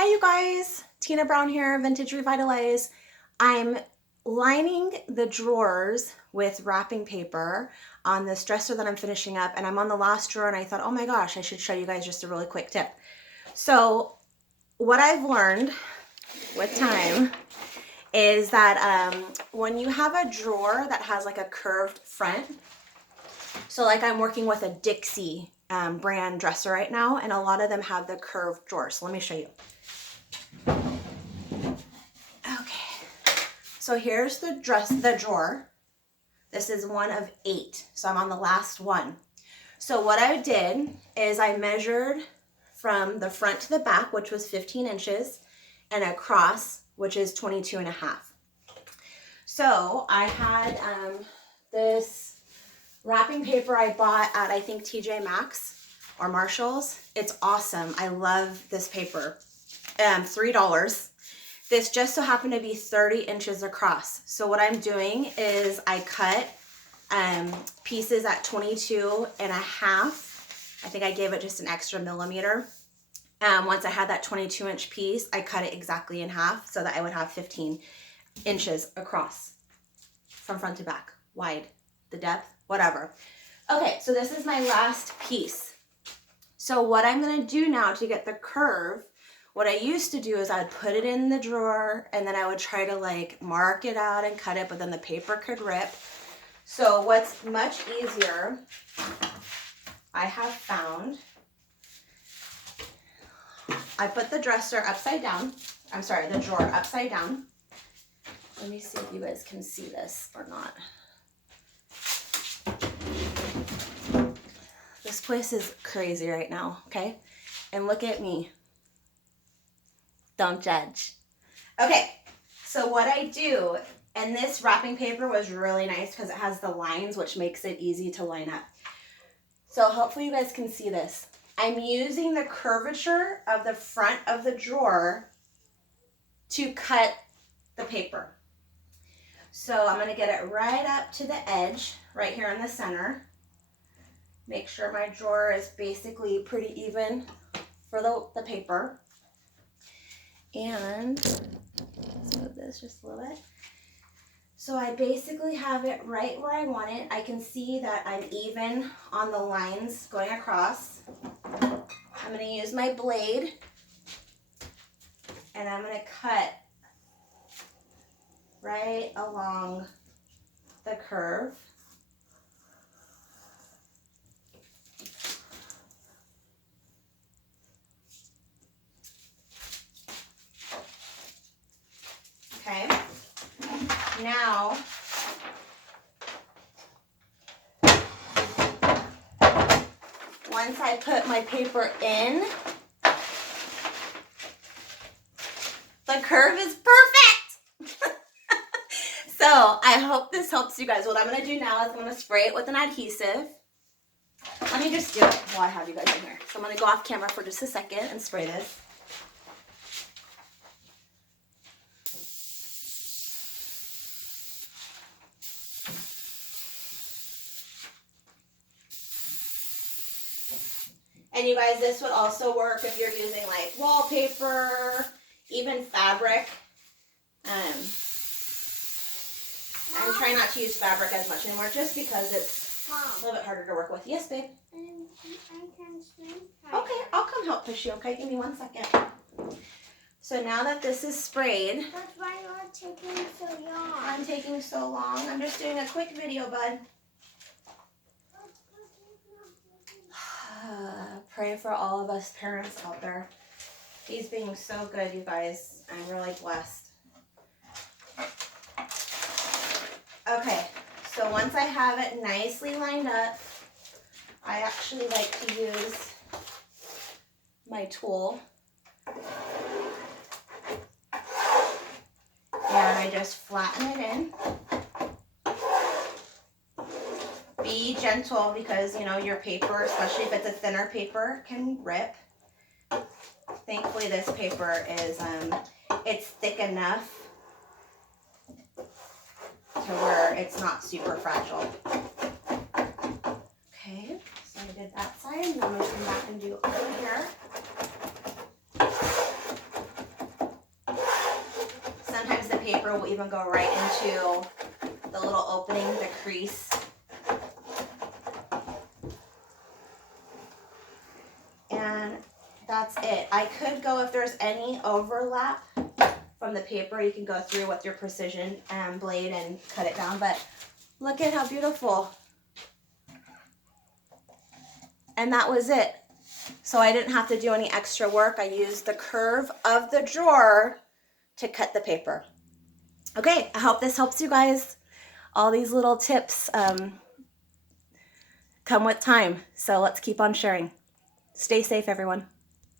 Hi you guys, Tina Brown here, Vintage Revitalize. I'm lining the drawers with wrapping paper on this dresser that I'm finishing up, and I'm on the last drawer and I thought, oh my gosh, I should show you guys just a really quick tip. So what I've learned with time is that when you have a drawer that has like a curved front, so like I'm working with a Dixie brand dresser right now, and a lot of them have the curved drawers. So let me show you. Okay, so here's the drawer. This is one of 8, so I'm on the last one. So what I did is I measured from the front to the back, which was 15 inches, and across, which is 22 and a half. So I had this wrapping paper I bought at, I think, TJ Maxx or Marshall's. It's awesome. I love this paper. $3. This just so happened to be 30 inches across. So what I'm doing is I cut pieces at 22 and a half. I think I gave it just an extra millimeter. Once I had that 22-inch piece, I cut it exactly in half so that I would have 15 inches across from front to back, wide, the depth, whatever. Okay, so this is my last piece. So what I'm gonna do now to get the curve, what I used to do is I'd put it in the drawer and then I would try to like mark it out and cut it, but then the paper could rip. So what's much easier, I have found, I put the dresser upside down. I'm sorry, the drawer upside down. Let me see if you guys can see this or not. This place is crazy right now, okay? And look at me. Don't judge. Okay, so what I do, and this wrapping paper was really nice because it has the lines, which makes it easy to line up. So hopefully you guys can see this. I'm using the curvature of the front of the drawer to cut the paper. So I'm gonna get it right up to the edge, right here in the center. Make sure my drawer is basically pretty even for the paper. And let's move this just a little bit. So I basically have it right where I want it. I can see that I'm even on the lines going across. I'm going to use my blade and I'm going to cut right along the curve. Okay, now once I put my paper in, the curve is perfect. So I hope this helps you guys. What I'm going to do now is I'm going to spray it with an adhesive. Let me just do it while I have you guys in here. So I'm going to go off camera for just a second and spray this. And you guys, this would also work if you're using like wallpaper, even fabric. I'm trying not to use fabric as much anymore just because it's a little bit harder to work with. Yes, babe? Okay, I'll come help push you, okay? Give me 1 second. So now that this is sprayed. That's why you're taking so long. I'm taking so long. I'm just doing a quick video, bud. Pray for all of us parents out there. He's being so good, you guys. I'm really blessed. Okay, so once I have it nicely lined up, I actually like to use my tool. And I just flatten it in. Be gentle because, you know, your paper, especially if it's a thinner paper, can rip. Thankfully, this paper is, it's thick enough to where it's not super fragile. Okay, so I did that side, and I'm going to come back and do over here. paper will even go right into the little opening, the crease. And that's it. I could go, if there's any overlap from the paper, you can go through with your precision blade and cut it down, but look at how beautiful. And that was it. So I didn't have to do any extra work. I used the curve of the drawer to cut the paper. Okay, I hope this helps you guys. All these little tips come with time. So let's keep on sharing. Stay safe, everyone.